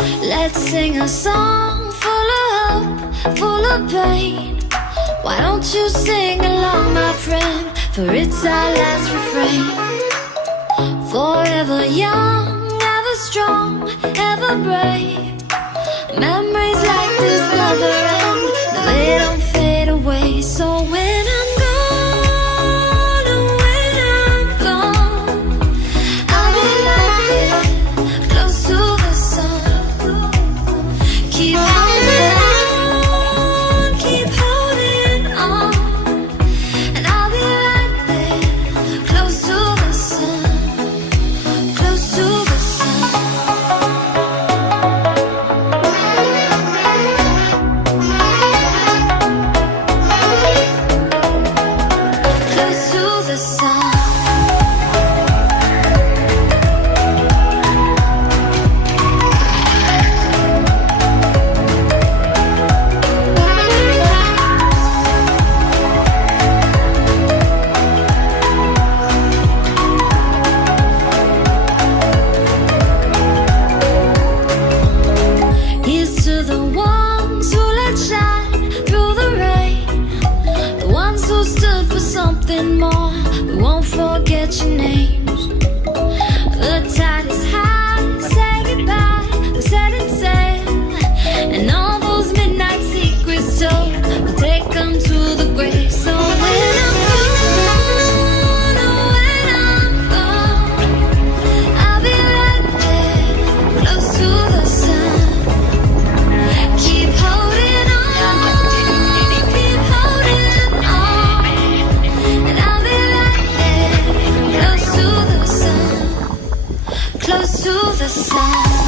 Let's sing a song full of hope, full of pain. Why don't you sing along, my friend? For it's our last refrain. Forever young, ever strong, ever brave. Memories like this never end, they don't fade away. So when I'm gone, oh, when I'm gone, I'll be right there, close to the sun. Keep holding on, keep holding on, and I'll be right there, close to the sun, close to the sun. Close to the sun. Here's to the ones who let shine through the rain, the ones who stood for something more. We won't forget your names. The tide is high, say goodbye, we're setting sail, and all those midnight secrets told, we'll take them to the grave. So when I'm gone, oh, when I'm gone, I'll be right there, close to the sun. Keep holding on, keep holding on, and I'll be right there, close to the sun, close to the sun.